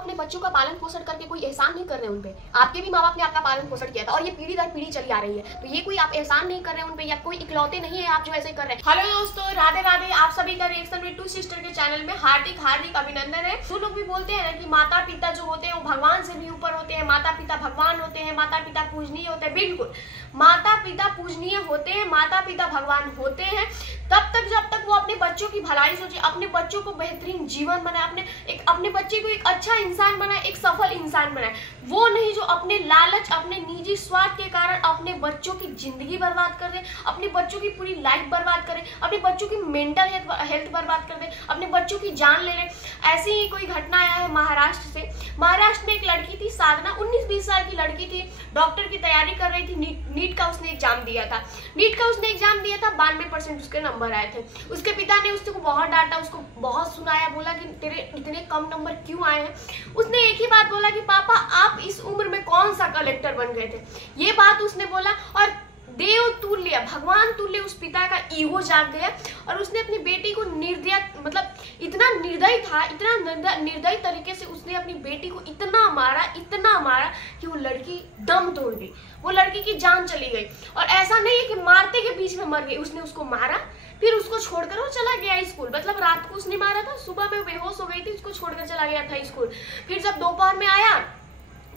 अपने बच्चों का पालन पोषण करके कोई एहसान नहीं कर रहे उन पे। आपके भी माँ बाप ने आपका पालन पोषण किया था और ये पीढ़ी दर पीढ़ी चली आ रही है, तो ये कोई आप एहसान नहीं कर रहे हैं उन पे, या कोई इकलौते नहीं है आप जो ऐसे कर रहे हैं। हेलो दोस्तों, राधे राधे। आप सभी का रिएक्शन में टू सिस्टर के चैनल में हार्दिक हार्दिक अभिनंदन है। जो लोग भी बोलते हैं ना कि माता पिता जो होते हैं वो भगवान से भी ऊपर होते हैं, माता पिता भगवान होते हैं, माता पिता पूजनीय होते हैं, बिल्कुल माता पिता पूजनीय होते हैं, माता पिता भगवान होते हैं तब तक जब तक वो अपने बच्चों की भलाई सोचे, अपने बच्चों को बेहतरीन जीवन बनाए, अपने बच्चे को एक अच्छा इंसान बनाए, एक सफल इंसान बनाए। वो नहीं जो अपने लालच, अपने निजी स्वार्थ के कारण अपने बच्चों की जिंदगी बर्बाद कर दे, अपने बच्चों की पूरी लाइफ बर्बाद करे, अपने बच्चों की मेंटल हेल्थ बर्बाद कर दे, अपने बच्चों की जान ले ले। ऐसी ही कोई घटना आया है महाराष्ट्र से। महाराष्ट्र में एक लड़की थी साधना, 19-20 साल की लड़की थी, डॉक्टर की तैयारी कर रही थी। नीट का उसने एग्जाम दिया था। 92% उसके नंबर आए थे। उसके पिता ने उसको बहुत डांटा, उसको बहुत सुनाया, बोला कि तेरे इतने कम नंबर क्यों आए हैं। उसने एक ही बात बोला कि पापा आप इस उम्र में कौन सा कलेक्टर बन गए थे, ये बात उसने बोला। और देव तुल्य, भगवान तुल्य उस पिता का ईगो जाग गया और उसने अपनी बेटी को निर्दय, मतलब इतना निर्दयी था, इतना निर्दयी तरीके से उसने अपनी बेटी को इतना मारा कि वो लड़की दम तोड़ गई, वो लड़की की जान चली गई। और ऐसा नहीं है कि मारते के बीच में मर गई, उसने उसको मारा, फिर उसको छोड़कर वो चला गया स्कूल। मतलब रात को उसने मारा था, सुबह में बेहोश हो गई थी, उसको छोड़कर चला गया था स्कूल। फिर जब दोपहर में आया,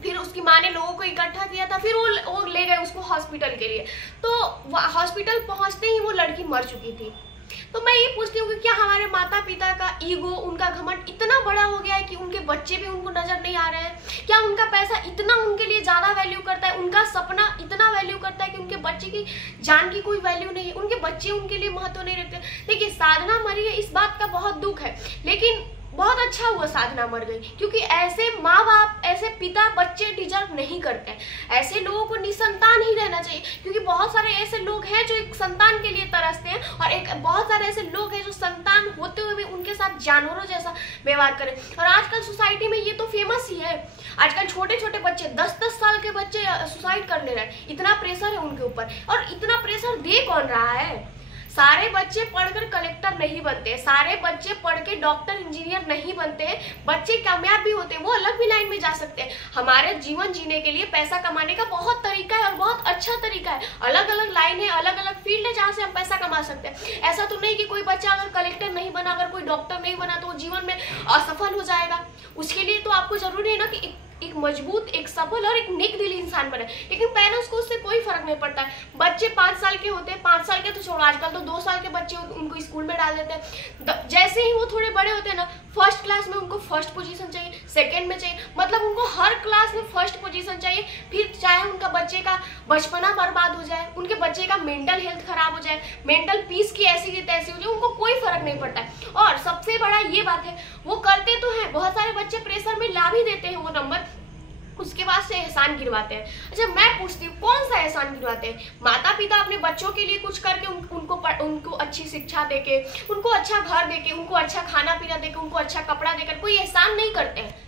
फिर उसकी माँ ने लोगों को इकट्ठा किया था, फिर वो ले गए उसको हॉस्पिटल के लिए। तो हॉस्पिटल पहुंचते ही वो लड़की मर चुकी थी। तो मैं ये पूछती हूँ कि क्या हमारे माता पिता का ईगो, उनका घमंड इतना बड़ा हो गया है कि उनके बच्चे भी उनको नजर नहीं आ रहे हैं? क्या उनका पैसा इतना उनके लिए ज्यादा वैल्यू करता है, उनका सपना इतना वैल्यू करता है कि उनके बच्चे की जान की कोई वैल्यू नहीं है, उनके बच्चे उनके लिए महत्व नहीं रखते? देखिए, साधना मरी है, इस बात का बहुत दुख है, लेकिन बहुत अच्छा हुआ साधना मर गई, क्योंकि ऐसे माँ बाप, ऐसे पिता बच्चे डिजर्व नहीं करते। ऐसे लोगों को निसंतान ही रहना चाहिए, क्योंकि बहुत सारे ऐसे लोग हैं जो एक संतान के लिए तरसते हैं और एक बहुत सारे ऐसे लोग हैं जो संतान होते हुए भी उनके साथ जानवरों जैसा व्यवहार करें। और आजकल सोसाइटी में ये तो फेमस ही है। आजकल छोटे छोटे बच्चे, 10-10 साल के बच्चे सुसाइड कर ले रहे हैं। इतना प्रेशर है उनके ऊपर, और इतना प्रेशर दे कौन रहा है? सारे बच्चे पढ़कर कलेक्टर नहीं बनते, सारे बच्चे पढ़ के डॉक्टर इंजीनियर नहीं बनते हैं। बच्चे कामयाब भी होते हैं, वो अलग भी लाइन में जा सकते हैं। हमारे जीवन जीने के लिए पैसा कमाने का बहुत तरीका है और बहुत अच्छा तरीका है। अलग अलग लाइन है, अलग अलग फील्ड है जहाँ से हम पैसा कमा सकते हैं। ऐसा तो नहीं कि कोई बच्चा अगर कलेक्टर नहीं बना, अगर कोई डॉक्टर नहीं बना तो वो जीवन में असफल हो जाएगा। उसके लिए तो आपको जरूरी है ना कि एक मजबूत, एक सफल और एक नेक दिली इंसान बने। लेकिन पेरेंट्स को उससे कोई फर्क नहीं पड़ता है। बच्चे 5 साल के होते हैं, 5 साल के तो छोड़ो, आजकल तो 2 साल के बच्चे उनको स्कूल में डाल देते हैं। जैसे ही वो थोड़े बड़े होते हैं ना, फर्स्ट क्लास में उनको फर्स्ट पोजीशन चाहिए, सेकंड में चाहिए, मतलब उनको हर क्लास में फर्स्ट पोजीशन चाहिए। फिर चाहे उनका बच्चे का बचपना बर्बाद हो जाए, उनके बच्चे का मेंटल हेल्थ खराब हो जाए, मेंटल पीस की ऐसी की तैसी हो जाए, उनको कोई फर्क नहीं पड़ता है। और सबसे बड़ा ये बात है, वो करते तो हैं, बहुत सारे बच्चे प्रेशर में ला भी देते हैं वो नंबर, उसके बाद से एहसान गिरवाते हैं। अच्छा, मैं पूछती हूँ कौन सा एहसान गिरवाते हैं? माता पिता अपने बच्चों के लिए कुछ करके, उनको अच्छी शिक्षा देके, उनको अच्छा घर देके, उनको अच्छा खाना पीना देके, उनको अच्छा कपड़ा देकर कोई एहसान नहीं करते हैं।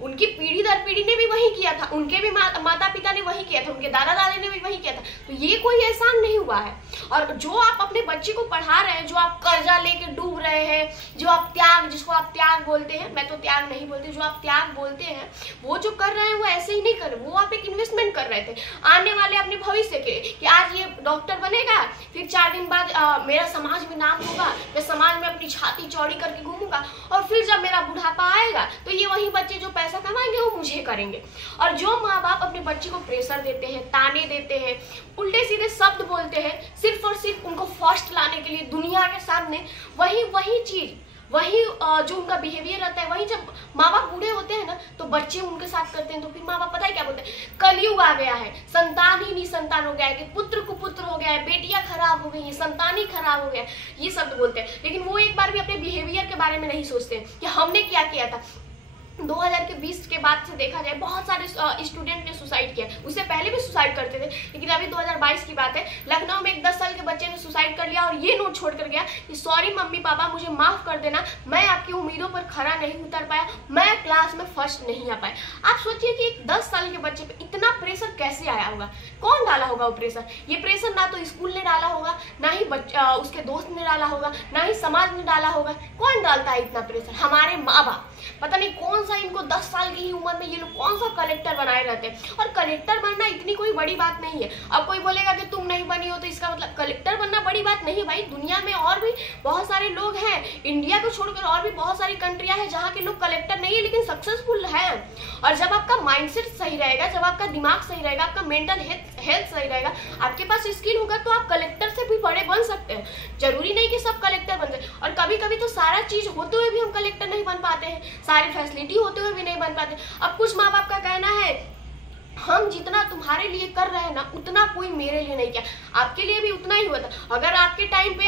उनकी पीढ़ी दर पीढ़ी ने भी वही किया था, उनके भी माता पिता ने वही किया था, उनके दादा दादी ने भी वही किया था। तो ये कोई एहसान नहीं हुआ है। और जो आप अपने बच्चे को पढ़ा रहे हैं, जो आप कर्जा लेके डूब रहे हैं, जो आप त्याग, जिसको आप त्याग बोलते हैं, मैं तो त्याग नहीं बोलती, जो आप त्याग बोलते हैं, वो जो कर रहे हैं वो ऐसे ही नहीं कर रहे, वो आप एक इन्वेस्टमेंट कर रहे थे आने वाले अपने भविष्य के, कि आज ये डॉक्टर बनेगा, फिर 4 दिन बाद मेरा समाज में नाम होगा, मैं समाज में अपनी छाती चौड़ी करके घूमूंगा, और फिर जब मेरा बुढ़ापा आएगा तो ये वही बच्चे जो पैसा कमाएंगे वो मुझे करेंगे। और जो माँ बाप अपने बच्चे को प्रेशर देते हैं, ताने देते हैं, उल्टे सीधे शब्द बोलते हैं, सिर्फ और सिर्फ उनको फर्स्ट लाने के लिए दुनिया के सामने, वही चीज, वही जो उनका बिहेवियर रहता है, वही जब माँ बाप बूढ़े होते हैं ना तो बच्चे उनके साथ करते हैं। तो फिर माँ बाप पता है क्या बोलते हैं? कलयुग आ गया है, संतान ही निसंतान हो गया है, कि पुत्र कुपुत्र हो गया है, बेटियां खराब हो गई है, संतान ही खराब हो गया है, ये शब्द बोलते हैं। लेकिन वो एक बार भी अपने बिहेवियर के बारे में नहीं सोचते हैं कि हमने क्या किया था। 2020 के बाद से देखा जाए बहुत सारे स्टूडेंट ने सुसाइड किया। उससे पहले भी सुसाइड करते थे, लेकिन अभी 2022 की बात है, लखनऊ में एक 10 साल के बच्चे ने सुसाइड कर लिया और ये नोट छोड़ कर गया कि सॉरी मम्मी पापा, मुझे माफ कर देना, मैं आपकी उम्मीदों पर खरा नहीं उतर पाया, मैं क्लास में फर्स्ट नहीं आ पाया। आप सोचिए कि एक 10 साल के बच्चे पे इतना प्रेशर कैसे आया होगा, कौन डाला होगा वो प्रेशर? ये प्रेशर ना तो स्कूल ने डाला होगा, ना ही उसके दोस्त ने डाला होगा, ना ही समाज ने डाला होगा। कौन डालता है इतना प्रेशर? हमारे माँ बाप। पता नहीं कौन सा इनको 10 साल की सा कलेक्टर बनाए रहते हैं। और कलेक्टर बनना इतनी कोई बड़ी बात नहीं है। अब कोई बोलेगा कि तुम नहीं बनी हो तो इसका मतलब कलेक्टर बनना बड़ी बात नहीं है भाई। दुनिया में और भी बहुत सारे लोग हैं, इंडिया को छोड़कर और भी बहुत सारी कंट्रियां हैं जहाँ के लोग कलेक्टर नहीं है लेकिन सक्सेसफुल है। और जब आपका माइंडसेट सही रहेगा, जब आपका दिमाग सही रहेगा, आपका मेंटल हेल्थ सही रहेगा, आपके पास स्किल होगा तो आप कलेक्टर से भी बड़े बन सकते हैं। जरूरी नहीं कि सब कलेक्टर बन जाए। और कभी कभी तो सारा चीज होते हुए भी हम कलेक्टर नहीं बन पाते हैं, सारी फैसिलिटी होते हुए भी नहीं बन पाते। अब कुछ माँ बाप का कहना है हम जितना तुम्हारे लिए कर रहे हैं ना उतना कोई मेरे लिए नहीं किया, आपके लिए भी उतना ही हुआ था। अगर आपके टाइम पे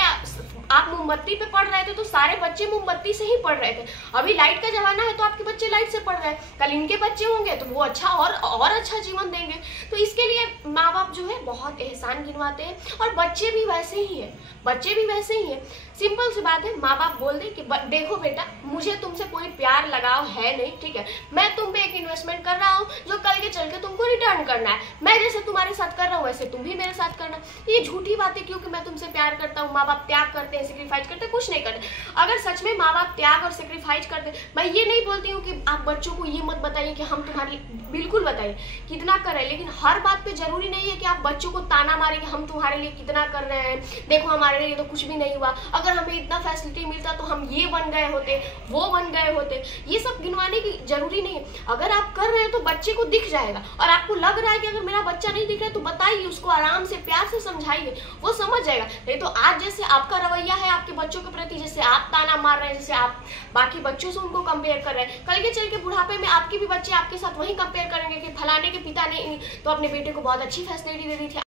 आप मोमबत्ती पे पढ़ रहे थे तो सारे बच्चे मोमबत्ती से ही पढ़ रहे थे। अभी लाइट का जमाना है तो आपके बच्चे लाइट से पढ़ रहे हैं, कल इनके बच्चे होंगे तो वो अच्छा और अच्छा जीवन देंगे। तो इसके लिए माँ बाप जो है बहुत एहसान गिनवाते हैं। और बच्चे भी वैसे ही है, बच्चे भी वैसे ही है। सिंपल सी बात है, माँ बाप बोल दे कि देखो बेटा मुझे तुमसे कोई प्यार लगाव है नहीं, ठीक है, मैं तुम पे एक इन्वेस्टमेंट कर रहा हूँ जो कल के चल के तुमको रिटर्न करना है। मैं जैसे तुम्हारे साथ कर रहा हूँ वैसे तुम भी मेरे साथ करना। ये झूठी बात है क्योंकि मैं तुमसे प्यार करता हूँ। माँ बाप त्याग करते हैं, सेक्रीफाइस करते हैं, कुछ नहीं करते। अगर सच में माँ बाप त्याग और सेक्रीफाइस करते, मैं ये नहीं बोलती हूँ कि आप बच्चों को ये मत बताइए कि हम तुम्हारे लिए, बिल्कुल बताइए कितना कर रहे हैं, लेकिन हर बात पे जरूरी नहीं है कि आप बच्चों को ताना मारें कि हम तुम्हारे लिए कितना कर रहे हैं, देखो हमारे लिए तो कुछ भी नहीं हुआ, अगर हमें इतना फैसिलिटी मिलता तो हम ये बन गए होते, वो बन गए होते। ये सब गिनवाने की जरूरी नहीं है। अगर आप कर रहे हैं तो बच्चे को दिख जाएगा। और आपको लग रहा है कि अगर मेरा बच्चा नहीं दिख रहा है तो बताइए उसको, आराम से प्यार से समझाइए, वो समझ जाएगा। नहीं तो आज जैसे आपका रवैया है आपके बच्चों के प्रति, जैसे आप ताना मार रहे हैं, जैसे आप बाकी बच्चों से उनको कंपेयर कर रहे हैं, कल के चल के बुढ़ापे में आपके भी बच्चे आपके साथ वही कंपेयर करेंगे कि फलाने के पिता ने तो अपने बेटे को बहुत अच्छी फैसिलिटी दे दी थी।